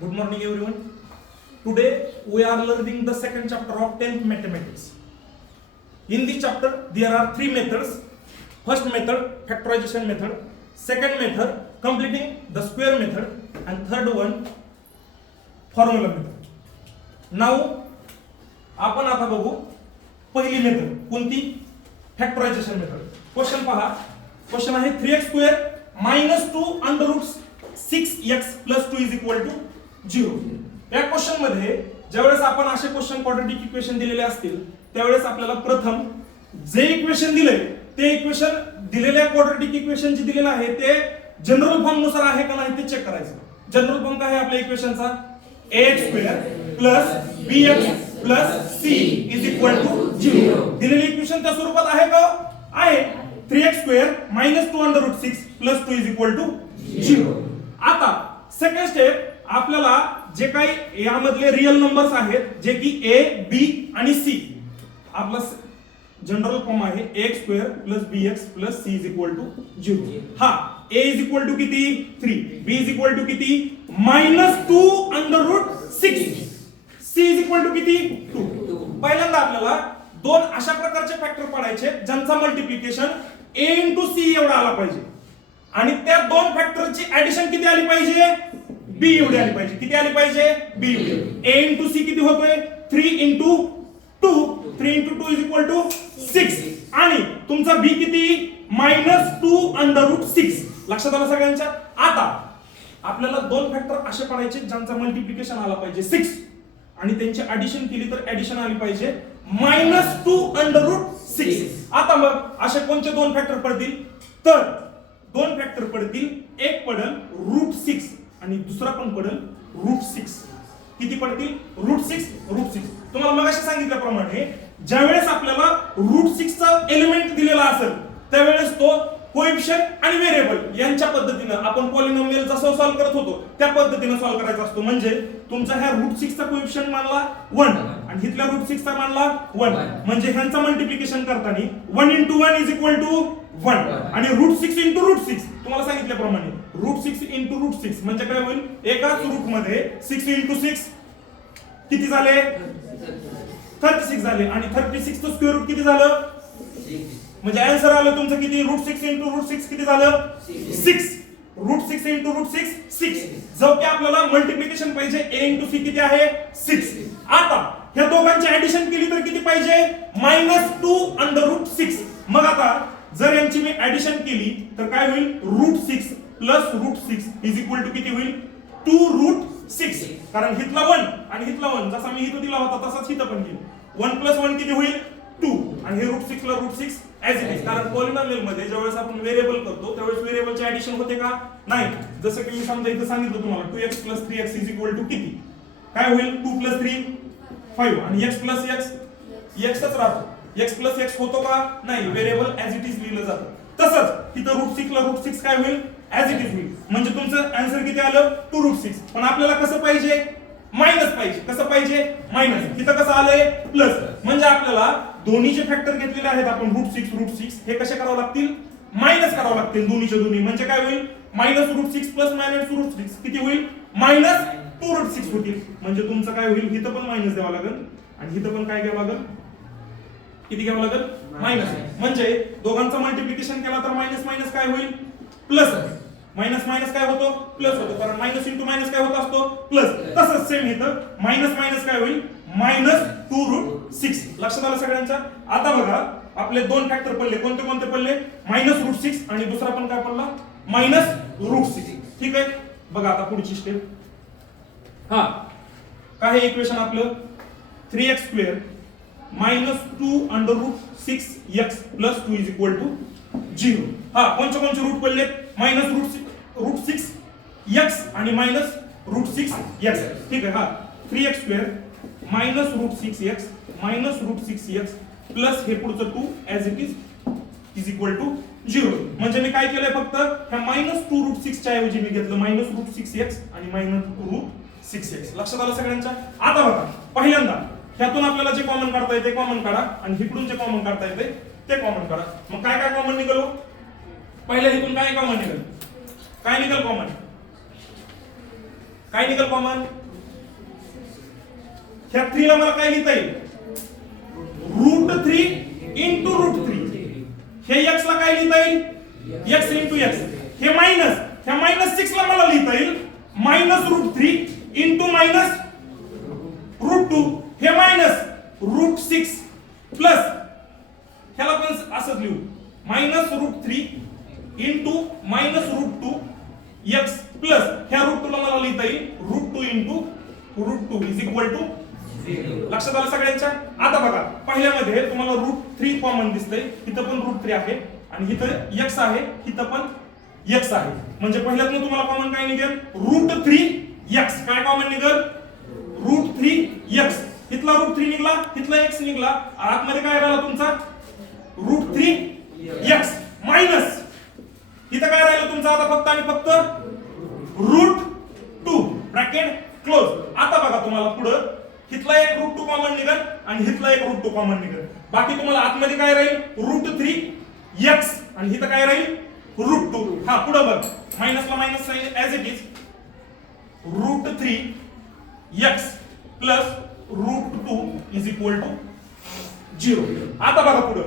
Good morning everyone. Today we are learning the second chapter of 10th mathematics. In this chapter there are three methods. First method factorization method, second method completing the square method and third one formula method. Now आपण आता बघू पहिली method कोणती factorisation method. Question पहा. Question आहे 3x square minus 2 under root 6x plus 2 is equal to 0. या question मध्ये ज्यावेळेस आपण असे क्वेश्चन क्वाड्रॅटिक इक्वेशन दिलेले असतील त्यावेळेस आपल्याला प्रथम जे इक्वेशन दिले ते इक्वेशन दिलेल्या क्वाड्रॅटिक इक्वेशन जे दिलेलं आहे ते जनरल फॉर्म नुसार आहे का नाही ते चेक करायचं. जनरल फॉर्म काय आहे आपल्या इक्वेशनचा ax square plus bx plus c is equal to 0. दिलेले इक्वेशन त्या स्वरूपात आहे का? आहे. 3x square minus 2 under root 6 plus 2 is equal to 0. आता सेकंड स्टेप आपल्याला जे काही यामधले रियल नंबर्स आहेत जे की a b आणि c आपला जनरल फॉर्म आहे ax square plus bx plus c is equal to 0. हा a इज इक्वल टू किती 3, b इज इक्वल टू किती minus 2 under root 6, c is equal to किती 2. पहिल्यांदा आपल्याला दोन अशा प्रकारचे फॅक्टर पाडायचे ज्यांचा मल्टिप्लिकेशन a इंटू c एवढा आला पाहिजे आणि त्या दोन फॅक्टरची ऍडिशन किती आली पाहिजे b एवढी आली पाहिजे. किती आली पाहिजे b एवढी. a इंटू c किती होतोय 3 into 2, 3 into 2 is equal to 6 आणि तुमचा b किती मायनस 2 अंडर रूट 6. लक्षात आलं सगळ्यांच्या. आता आपल्याला दोन फॅक्टर असे पाडायचे ज्यांचा मल्टिप्लिकेशन आला पाहिजे 6 आणि त्यांची ऍडिशन केली तर ऍडिशन आली पाहिजे मायनस 2 अंडर रूट 6. आता मग असे कोणते दोन फॅक्टर पडतील तर दोन फॅक्टर पडतील. एक पडेल रूट 6 आणि दुसरा पण पडेल रूट 6. किती पडतील रूट 6 रूट 6. तुम्हाला मगाशी सांगितल्याप्रमाणे ज्यावेळेस आपल्याला रूट 6 चा एलिमेंट दिलेला असेल त्यावेळेस तो कोएफिशिएंट आणि व्हेरिएबल यांच्या पद्धतीने आपण पॉलिनॉमियल जसं सॉल्व्ह करत होतो त्या पद्धतीने सॉल्व्ह करायचा असतो. म्हणजे तुमचा ह्या रूट 6 चा कोएफिशिएंट मानला 1 आणि इथल्या रूट 6 चा मानला 1 म्हणजे ह्यांचा मल्टिप्लिकेशन करताना 1 into 1 इज इक्वल टू 1 आणि रूट 6 इंटू रूट 6 तुम्हाला सांगितल्याप्रमाणे रूट 6 इंटू रूट 6 म्हणजे काय होईल एकाच रूट मध्ये 6 इंटू 6 किती झाले 36 झाले आणि 36 चं स्क्वेअर रूट किती झालं म्हणजे आन्सर आलं तुमचं किती रूट 6 इंटू रूट 6 किती झालं 6. Root 6 into root 6 6. जो की आपल्याला मल्टिप्लिकेशन पाहिजे a इंटू c किती आहे 6. आता ह्या दोघांची ऍडिशन केली तर किती पाहिजे मायनस 2 अंडर रूट 6. मग आता जर यांची मी ऍडिशन केली तर काय होईल root 6 plus root 6 is equal to किती होईल 2 रूट 6. कारण हितला 1 आणि हितला 1 जसा मी इथं दिला होता तसाच इथं पण घेईल 1 प्लस 1 किती होईल 2 आणि हे रूट 6 ला रूट 6 ऍज इट इज. कारण पॉलिनॉमियल मध्ये ज्यावेळेस आपण व्हेरिएबल करतो त्यावेळेस व्हेरिएबलचे ऍडिशन होते का नाही. जसं की मी समजा इथं सांगितलं तुम्हाला 2x plus 3x is equal to किती काय होईल 2 प्लस 3 5 आणि x प्लस x xच राहतो. x प्लस x होतो का नाही व्हेरिएबल ऍज इट इज लिहिलं जातं. तसंच इथं रूट 6 ला रूट 6 काय होईल ऍज इट इज होईल. म्हणजे तुमचं आन्सर किती आलं 2 रूट 6. पण आपल्याला कसं पाहिजे मायनस पाहिजे. कसं पाहिजे मायनस. इथं कसं आलंय प्लस. म्हणजे आपल्याला दोन्हीचे फॅक्टर घेतलेले आहेत आपण रूट 6 हे कसे करावं लागतील मायनस करावं लागतील दोन्हीचे दोन्ही. म्हणजे काय होईल minus root 6 plus minus root 6 किती होईल मायनस 2 रूट 6 होतील. म्हणजे तुमचं काय होईल इथं पण मायनस द्यावं लागेल आणि इथं पण काय घ्यावं लागेल किती घ्यावं लागेल मायनस. म्हणजे दोघांचं मल्टिप्लिकेशन केला तर मायनस मायनस काय होईल प्लस. मायनस मायनस काय होतो प्लस होतो कारण मायनस इंटू मायनस काय होत असतो प्लस. तसंच सेम इथं मायनस मायनस काय होईल मायनस 2 रूट 6. लक्षात आलं सगळ्यांच्या. आता बघा आपले दोन फॅक्टर पडले कोणते कोणते पडले मायनस रूट 6 आणि दुसरा पण काय पडला मायनस रूट 6. ठीक आहे. बघा आता पुढची स्टेप. हा काय इक्वेशन आपलं 3x square minus 2 under root 6x plus 2 is equal to 0. हा कोणते कोणते रूट पडले मायनस रूट 6x आणि मायनस रूट 6x. ठीक आहे. हा 3x square minus root 6x minus root 6x plus हे पुढचं 2 as it is equal to 0. म्हणजे मी काय केलंय फक्त ह्या मायनस 2 रूट 6 च्या ऐवजी मी घेतलं मायनस रूट 6x आणि मायनस रूट 6x. लक्षात आलं सगळ्यांच्या. आता बघा पहिल्यांदा ह्यातून आपल्याला जे कॉमन काढता येते कॉमन काढा आणि इकडून जे कॉमन काढता येते ते कॉमन काढा. मग काय काय कॉमन निघालो पहिल्या इथून काय कॉमन निघाल काय निघाल कॉमन काय निघेल कॉमन? ह्या 3 ला मला काय लिहिता येईल? √3 इंटू √3. हे x ला काय लिहिता येईल? x into x. हे मायनस, ह्या -6 ला मला लिहिता येईल -√3 इंटू -√2. हे -√6 प्लस ह्याला पण असंच लिहू -√3 इंटू -√2 x प्लस ह्या √2 ला मला लिहिता येईल √2 इंटू √2 इज इक्वल टू 0. लक्षात आलं सगळ्यांच्या? आता बघा पहिल्यामध्ये तुम्हाला √3 कॉमन दिसतंय, इथं पण √3 आहे आणि इथं x आहे, इथं पण x आहे. म्हणजे पहिल्यातनं तुम्हाला कॉमन काय निघेल? √3x. काय कॉमन निघेल? √3x. इथला √3 निघला, इथला x निघला, आतमध्ये काय राहिला तुमचा? √3x मायनस इथं काय राहिलं तुमचं आता फक्त आणि फक्त √2 ब्रॅकेट क्लोज. आता बघा तुम्हाला पुढं इथला एक √2 कॉमन निघेल आणि इथला एक √2 कॉमन निघेल. बाकी तुम्हाला आतमध्ये काय राहील? √3x आणि इथं काय राहील? √2. हा पुढे बघ, मायनसला minus sign as it is √3x plus √2 is equal to 0. आता बघा पुढे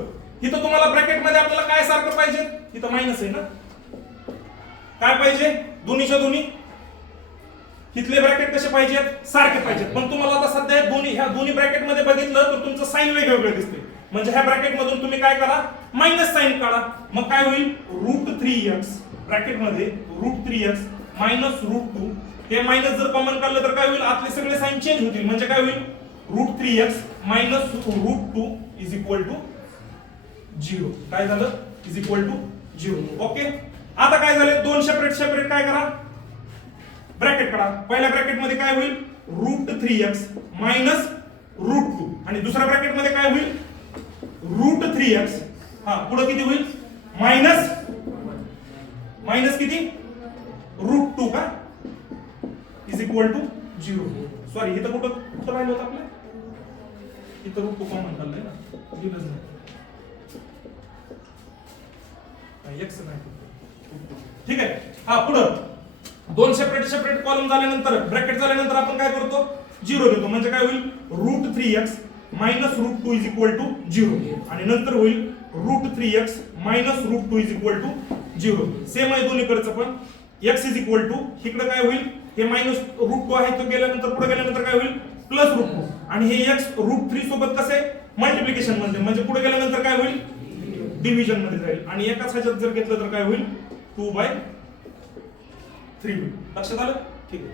इथं तुम्हाला ब्रॅकेट मध्ये आपल्याला काय सारखं पाहिजे? इथं मायनस आहे ना, काय पाहिजे? दोन्हीच्या दोन्ही इथले ब्रॅकेट कसे पाहिजेत? सारखे पाहिजेत. पण तुम्हाला आता सध्या ह्या दोन्ही ब्रॅकेट मध्ये बघितलं तर तुमचं साइन वेगवेगळं दिसते. म्हणजे ह्या ब्रॅकेट मधून तुम्ही काय करा? मायनस साइन काढा. मग काय होईल? √3x ब्रॅकेट मध्ये √3x मायनस √2. हे मायनस जर कॉमन काढलं तर काय होईल? आतले सगळे साइन चेंज होतील. म्हणजे काय होईल? √3x minus √2 is equal to 0. काय झालं? Is equal to 0. ओके. आता काय झाले? दोन सेपरेट काय करा? ब्रॅकेट काढा. पहिल्या ब्रॅकेट मध्ये काय होईल? √3x मायनस √2 आणि दुसऱ्या ब्रॅकेट मध्ये काय होईल? √3x. हा पुढे किती होईल? मायनस किती? √2 का इज इक्वल टू 0. सॉरी इथं कुठं राहिलं होतं आपलं? इथं √2 कॉमन काढलंय ना, लिहिलंच नाही. x नाही, ठीक आहे. हा पुढं दोन सेपरेट कॉलम झाल्यानंतर ब्रॅकेट झाल्यानंतर आपण काय करतो? 0 देतो. म्हणजे काय होईल? √3x minus √2 is equal to 0 आणि नंतर होईल √3x minus √2 is equal to 0. Same आहे दोन्हीकडचं पण. x इज इक्वल टू इकडे काय होईल? हे मायनस √2 आहे तो गेल्यानंतर पुढे गेल्यानंतर काय होईल? प्लस √2 आणि हे x √3 सोबत कसे मल्टिप्लिकेशन मध्ये, म्हणजे पुढे गेल्यानंतर काय होईल? डिव्हिजन मध्ये जाईल आणि एकाच ह्याच्यात जर घेतलं तर काय होईल? 2/3 होईल. लक्षात आलं? ठीक आहे.